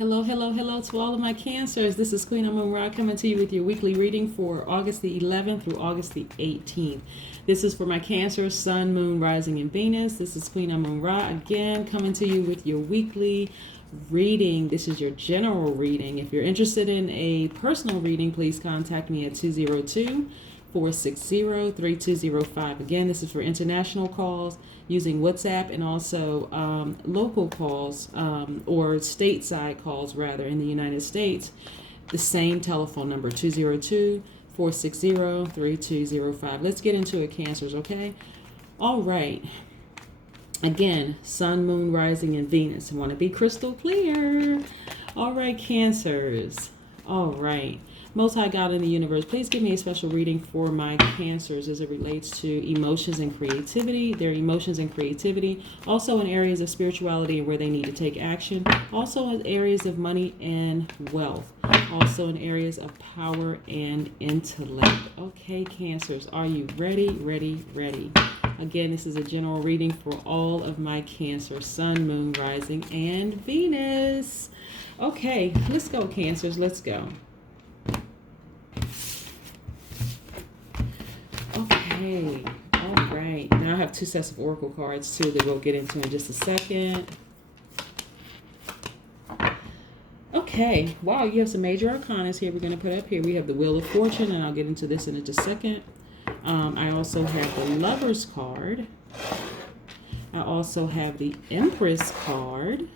Hello, hello, hello to all of my Cancers. This is Queen Amun Ra coming to you with your weekly reading for August the 11th through August the 18th. This is for my Cancer, Sun, Moon, Rising, and Venus. This is Queen Amun Ra again coming to you with your weekly reading. This is your general reading. If you're interested in a personal reading, please contact me at 202-460-3205. Again, this is for international calls using WhatsApp and also local calls or stateside calls rather in the United States. The same telephone number, 202-460-3205. Let's get into it, Cancers, okay? All right. Again, Sun, Moon, Rising, and Venus. I want to be crystal clear. All right, Cancers. All right. Most High God in the universe, please give me a special reading for my Cancers as it relates to emotions and creativity, their emotions and creativity, also in areas of spirituality and where they need to take action, also in areas of money and wealth, also in areas of power and intellect. Okay, Cancers, are you ready? Ready, ready? Again, this is a general reading for all of my Cancer, Sun, Moon, Rising, and Venus. Okay, let's go, Cancers, let's go. Okay, all right. Now I have two sets of oracle cards too that we'll get into in just a second. Okay, wow, you have some major arcanas here we're going to put up here. We have the Wheel of Fortune, and I'll get into this in just a second. I also have the Lover's card. I also have the Empress card.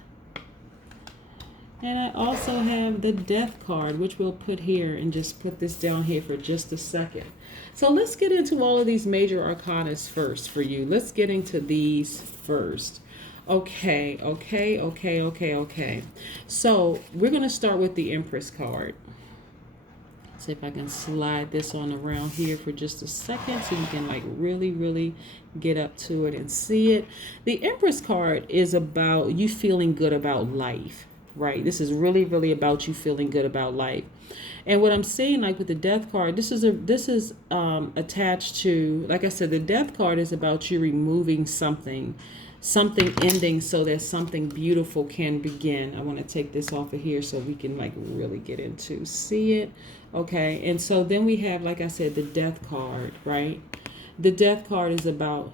And I also have the Death card, which we'll put here and just put this down here for just a second. So let's get into all of these major arcanas first for you. Let's get into these first. Okay. So we're going to start with the Empress card. See if I can slide this on around here for just a second so you can like really get up to it and see it. The Empress card is about you feeling good about life, right? This is really about you feeling good about life. And what I'm saying, like with the Death card, this is attached to, like I said, the Death card is about you removing something ending so that something beautiful can begin. I want to take this off of here so we can like really get into see it. Okay, and so then we have, like I said, the Death card, right? The Death card is about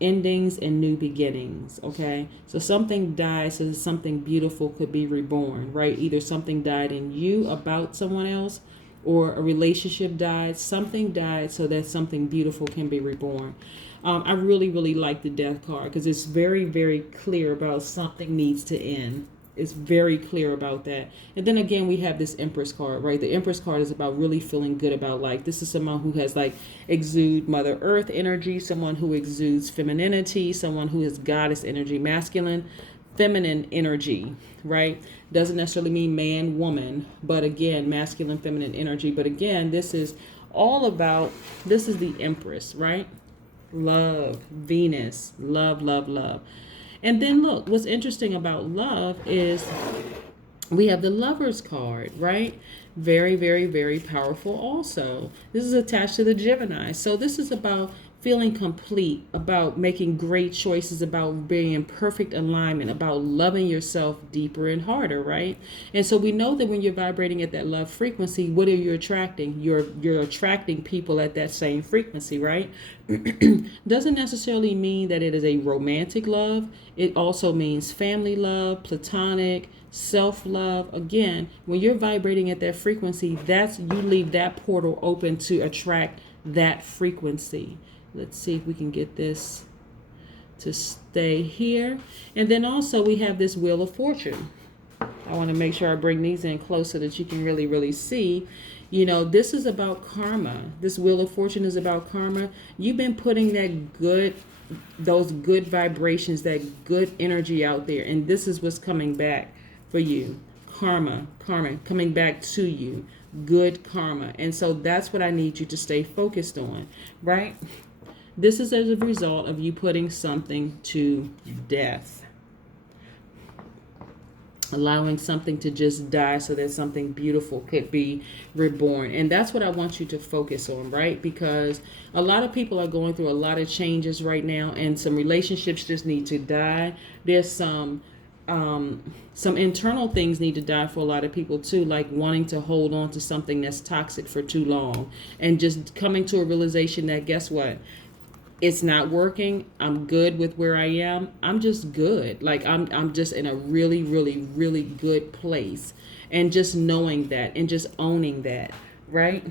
endings and new beginnings. Okay, so something died so that something beautiful could be reborn, right? Either something died in you about someone else, or a relationship died. Something died so that something beautiful can be reborn. I really like the Death card because it's very clear about something needs to end. It's very clear about that. And then again, we have this Empress card, right? The Empress card is about really feeling good about life. This is someone who has like exude Mother Earth energy, someone who exudes femininity, someone who has goddess energy, masculine, feminine energy, right? Doesn't necessarily mean man, woman, but again, masculine, feminine energy. But again, this is all about, this is the Empress, right? Love, Venus, love. And then look, what's interesting about love is we have the Lover's card, right? Very powerful also. This is attached to the Gemini. So this is about feeling complete, about making great choices, about being in perfect alignment, about loving yourself deeper and harder, right? And so we know that when you're vibrating at that love frequency, what are you attracting? You're attracting people at that same frequency, right? Doesn't necessarily mean that it is a romantic love. It also means family love, platonic, self-love. Again, when you're vibrating at that frequency, that's, you leave that portal open to attract that frequency. Let's see if we can get this to stay here. And then also we have this Wheel of Fortune. I want to make sure I bring these in close so that you can really see. You know, this is about karma. This Wheel of Fortune is about karma. You've been putting those good vibrations, that good energy out there. And this is what's coming back for you. Karma coming back to you. Good karma. And so that's what I need you to stay focused on, right? This is as a result of you putting something to death. Allowing something to just die so that something beautiful could be reborn. And that's what I want you to focus on, right? Because a lot of people are going through a lot of changes right now, and some relationships just need to die. There's some some internal things need to die for a lot of people too, like wanting to hold on to something that's toxic for too long, and just coming to a realization that, guess what, it's not working. I'm good with where I am. I'm just good. Like I'm just in a really, really, really good place. And just knowing that and just owning that, right?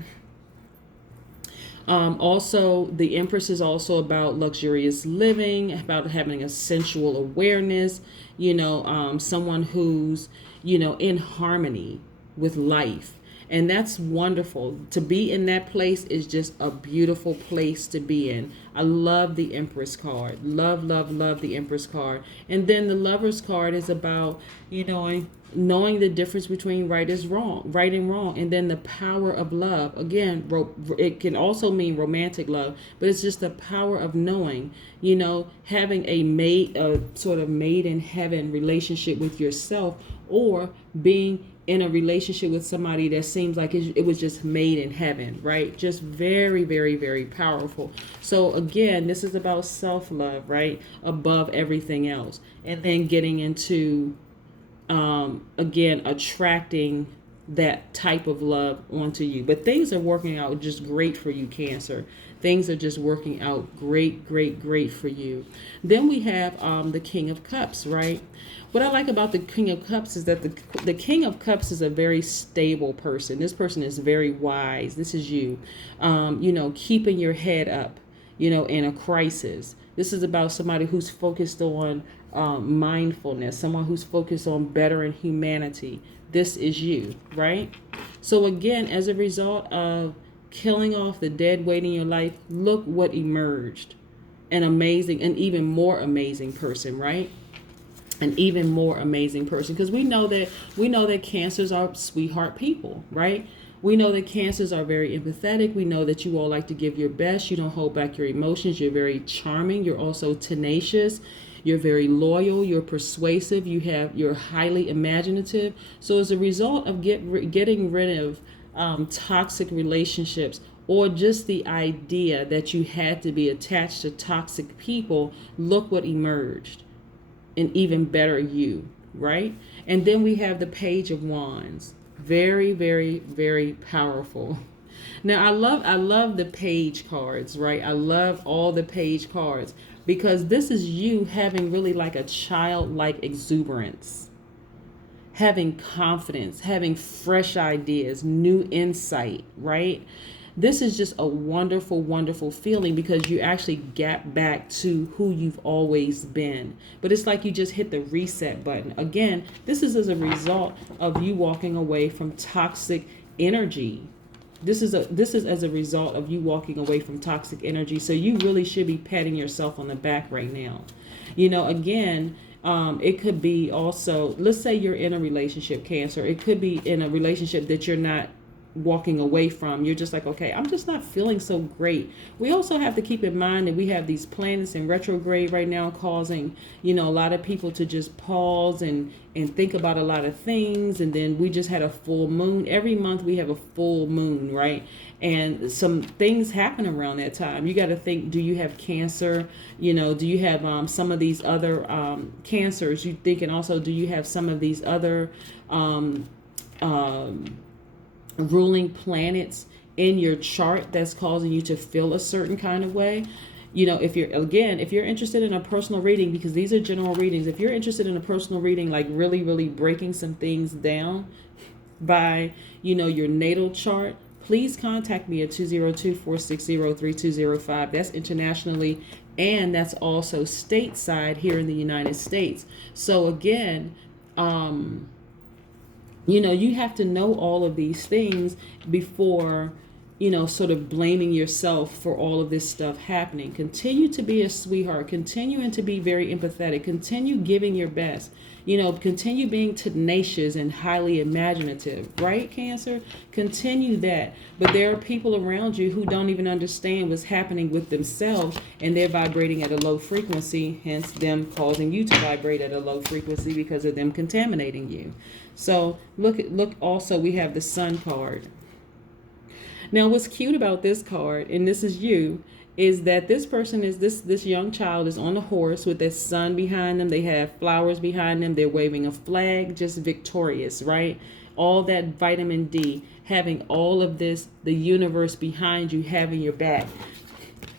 Also, the Empress is also about luxurious living, about having a sensual awareness, someone who's, in harmony with life. And that's wonderful. To be in that place is just a beautiful place to be in. I love the Empress card. Love, love, love the Empress card. And then the Lover's card is about, knowing the difference between right and wrong. And then the power of love. Again, it can also mean romantic love, but it's just the power of knowing, having a sort of made in heaven relationship with yourself, or being in a relationship with somebody that seems like it was just made in heaven, right? Just very, very, very powerful. So again, this is about self-love, right? Above everything else. And then getting into, again, attracting that type of love onto you. But things are working out just great for you, Cancer. Things are just working out great, great, great for you. Then we have the King of Cups, right? What I like about the King of Cups is that the King of Cups is a very stable person. This person is very wise. This is you, keeping your head up, in a crisis. This is about somebody who's focused on mindfulness, someone who's focused on bettering humanity. This is you, right? So again, as a result of killing off the dead weight in your life, look what emerged. An amazing, an even more amazing person, right? An even more amazing person. Because we know that Cancers are sweetheart people, right? We know that Cancers are very empathetic. We know that you all like to give your best. You don't hold back your emotions. You're very charming. You're also tenacious. You're very loyal. You're persuasive. You're highly imaginative. So as a result of getting rid of toxic relationships, or just the idea that you had to be attached to toxic people, look what emerged. An even better you, right? And then we have the Page of Wands. Very, very, very powerful. Now I love the page cards, right? I love all the page cards, because this is you having really like a childlike exuberance, having confidence, having fresh ideas, new insight, right? This is just a wonderful, wonderful feeling, because you actually get back to who you've always been. But it's like you just hit the reset button. Again, this is as a result of you walking away from toxic energy. This is as a result of you walking away from toxic energy. So you really should be patting yourself on the back right now. Again, it could be also, let's say you're in a relationship, Cancer. It could be in a relationship that you're not walking away from. You're just like, okay, I'm just not feeling so great. We also have to keep in mind that we have these planets in retrograde right now, causing, a lot of people to just pause and think about a lot of things. And then we just had a full moon. Every month we have a full moon, right? And some things happen around that time. You got to think, do you have Cancer? Do you have some of these other Cancers? You thinking also, do you have some of these other ruling planets in your chart that's causing you to feel a certain kind of way? If you're interested in a personal reading, because these are general readings, if you're interested in a personal reading, like really, really breaking some things down by, your natal chart, please contact me at 202-460-3205. That's internationally, and that's also stateside here in the United States. So again, you have to know all of these things before, sort of blaming yourself for all of this stuff happening. Continue to be a sweetheart. Continuing to be very empathetic. Continue giving your best. Continue being tenacious and highly imaginative, right, Cancer? Continue that. But there are people around you who don't even understand what's happening with themselves, and they're vibrating at a low frequency, hence them causing you to vibrate at a low frequency because of them contaminating you. So look also, we have the Sun card. Now what's cute about this card, and this is you, is that this person is this young child is on a horse with their sun behind them. They have flowers behind them. They're waving a flag, just victorious, right? All that vitamin D, having all of this, the universe behind you, having your back.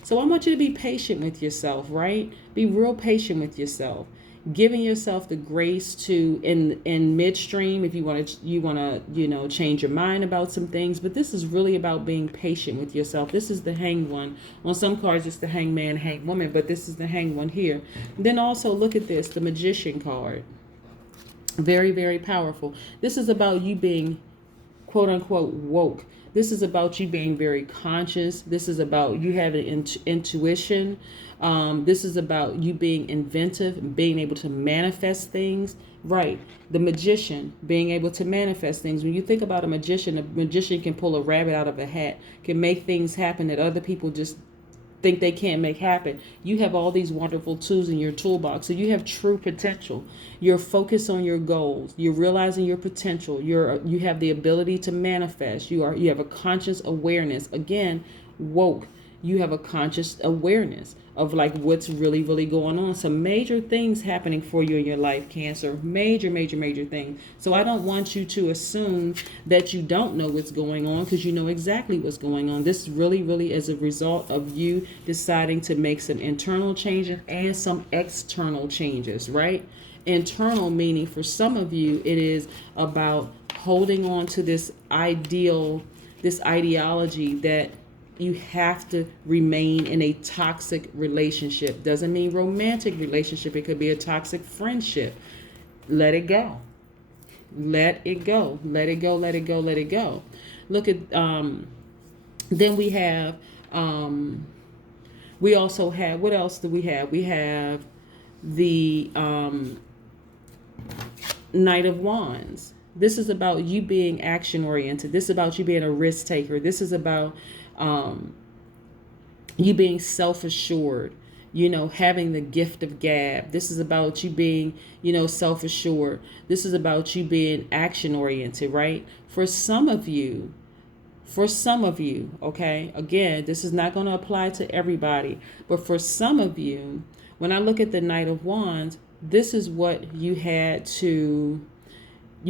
So I want you to be patient with yourself, right? Be real patient with yourself, giving yourself the grace to in midstream if you want to change your mind about some things. But this is really about being patient with yourself. This is the hanged one. On some cards it's the hanged man, hanged woman, but this is the hanged one here. Then also look at this, the magician card. Very, very powerful. This is about you being quote unquote woke. This is about you being very conscious. This is about you having intuition. This is about you being inventive, being able to manifest things. Right. The magician, being able to manifest things. When you think about a magician can pull a rabbit out of a hat, can make things happen that other people just think they can't make happen. You have all these wonderful tools in your toolbox. So you have true potential. You're focused on your goals. You're realizing your potential. You have the ability to manifest. You have a conscious awareness. Again, woke. You have a conscious awareness of like what's really, really going on. Some major things happening for you in your life, Cancer. Major, major, major things. So I don't want you to assume that you don't know what's going on, because you know exactly what's going on. This really, really is a result of you deciding to make some internal changes and some external changes, right? Internal meaning for some of you, it is about holding on to this ideology that you have to remain in a toxic relationship. Doesn't mean romantic relationship. It could be a toxic friendship. Let it go. Let it go. Let it go. Let it go. Let it go. Look at, then we have, we also have, what else do we have? We have the Knight of Wands. This is about you being action oriented. This is about you being a risk taker. This is about you being self-assured, having the gift of gab. This is about you being, self-assured. This is about you being action oriented, right? For some of you, okay, again, this is not going to apply to everybody, but for some of you, when I look at the Knight of Wands, this is what you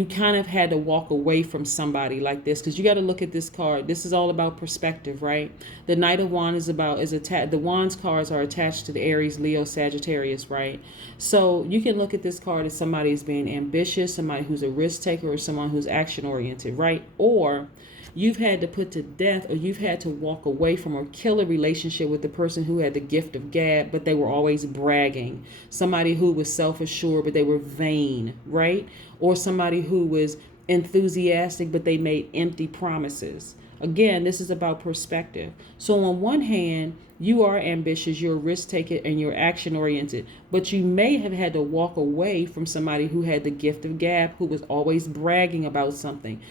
kind of had to walk away from somebody like this, because you got to look at this card. This is all about perspective, right? The Knight of Wands the Wands cards are attached to the Aries, Leo, Sagittarius, right? So you can look at this card as somebody who's being ambitious, somebody who's a risk taker, or someone who's action oriented, right? Or you've had to put to death, or you've had to walk away from or kill a relationship with the person who had the gift of gab, but they were always bragging. Somebody who was self-assured, but they were vain, right? Or somebody who was enthusiastic, but they made empty promises. Again, this is about perspective. So on one hand, you are ambitious, you're a risk taker, and you're action oriented, but you may have had to walk away from somebody who had the gift of gab, who was always bragging about something.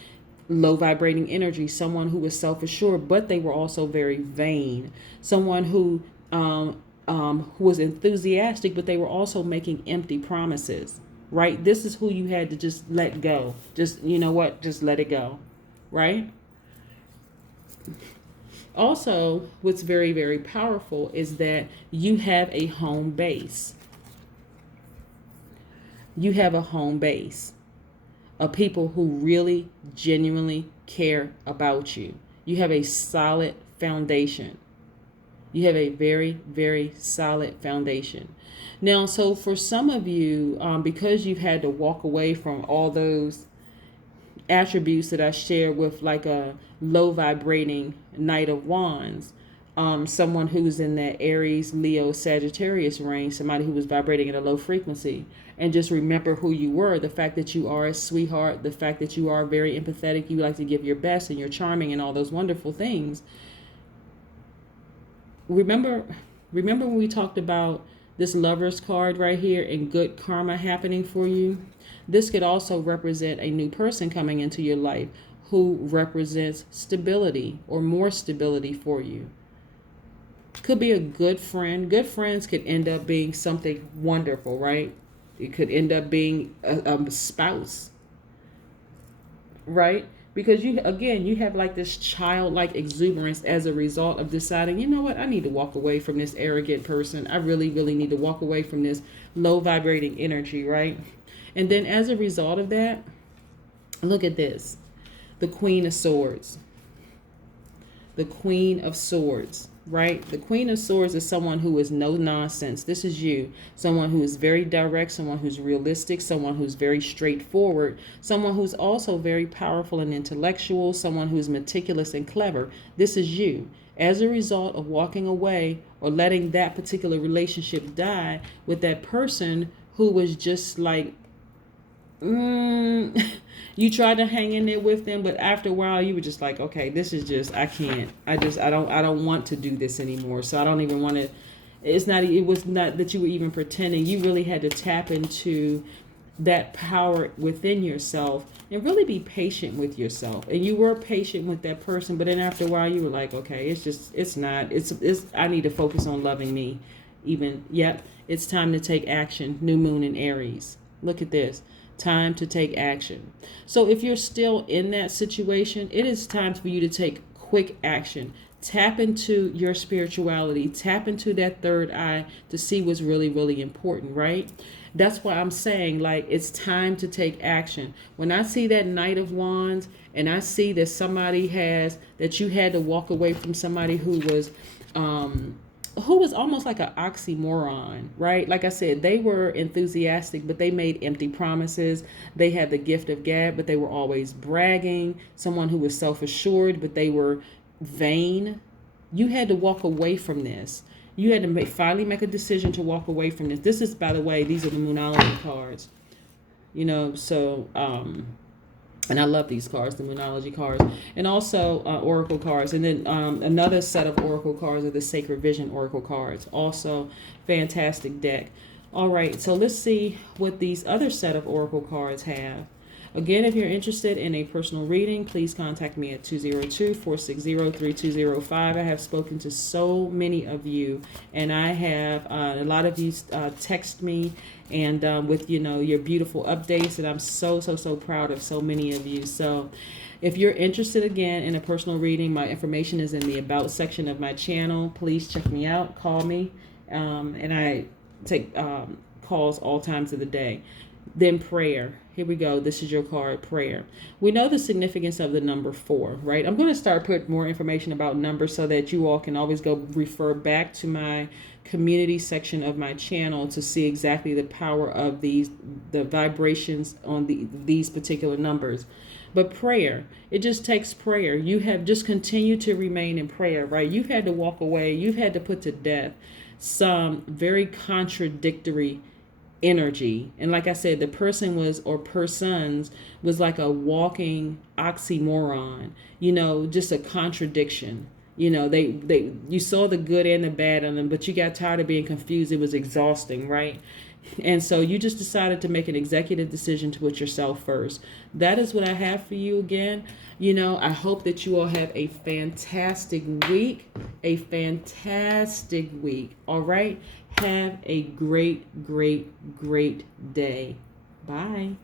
Low vibrating energy, someone who was self-assured, but they were also very vain. Someone who was enthusiastic, but they were also making empty promises, right? This is who you had to just let go. Just, just let it go, right? Also, what's very, very powerful is that you have a home base. You have a home base of people who really genuinely care about you. You have a solid foundation. You have a very, very solid foundation. Now, so for some of you, because you've had to walk away from all those attributes that I shared with like a low vibrating Knight of Wands, someone who's in that Aries, Leo, Sagittarius range, somebody who was vibrating at a low frequency, and just remember who you were, the fact that you are a sweetheart, the fact that you are very empathetic, you like to give your best, and you're charming and all those wonderful things. Remember when we talked about this Lover's card right here and good karma happening for you? This could also represent a new person coming into your life who represents stability or more stability for you. Could be a good friend. Good friends could end up being something wonderful, right? It could end up being a spouse, right? because you have like this childlike exuberance as a result of deciding, you know what, I need to walk away from this arrogant person. I really, really need to walk away from this low vibrating energy, right? And then as a result of that, look at this. The Queen of Swords. The Queen of Swords, right? The Queen of Swords is someone who is no nonsense. This is you. Someone who is very direct, someone who's realistic, someone who's very straightforward, someone who's also very powerful and intellectual, someone who's meticulous and clever. This is you. As a result of walking away or letting that particular relationship die with that person who was just like, you tried to hang in there with them, but after a while you were just like, okay, this is just, I can't, I don't want to do this anymore. So I don't even want to, it was not that you were even pretending. You really had to tap into that power within yourself and really be patient with yourself. And you were patient with that person, but then after a while you were like, okay, I need to focus on loving me. It's time to take action. New moon in Aries. Look at this. Time to take action. So if you're still in that situation, it is time for you to take quick action. Tap into your spirituality. Tap into that third eye to see what's really, really important, right? That's why I'm saying, like, it's time to take action. When I see that Knight of Wands and I see that you had to walk away from somebody who was almost like an oxymoron, right? Like I said, they were enthusiastic, but they made empty promises. They had the gift of gab, but they were always bragging. Someone who was self-assured, but they were vain. You had to walk away from this. You had to finally make a decision to walk away from this. This is, by the way, these are the Moonology cards. And I love these cards, the Moonology cards, and also Oracle cards. And then another set of Oracle cards are the Sacred Vision Oracle cards. Also, fantastic deck. All right, so let's see what these other set of Oracle cards have. Again, if you're interested in a personal reading, please contact me at 202-460-3205. I have spoken to so many of you, and I have a lot of you text me and with your beautiful updates, and I'm so proud of so many of you. So if you're interested again in a personal reading, my information is in the about section of my channel. Please check me out, call me, and I take calls all times of the day. Then prayer. Here we go. This is your card, prayer. We know the significance of the number 4, right? I'm going to start putting more information about numbers so that you all can always go refer back to my community section of my channel to see exactly the power of the vibrations on these particular numbers. But prayer, it just takes prayer. You have just continued to remain in prayer, right? You've had to walk away. You've had to put to death some very contradictory energy. And like I said, the person persons was like a walking oxymoron, just a contradiction. You saw the good and the bad in them, but you got tired of being confused. It was exhausting, right? And so you just decided to make an executive decision to put yourself first. That is what I have for you again. I hope that you all have a fantastic week. All right. Have a great day. Bye.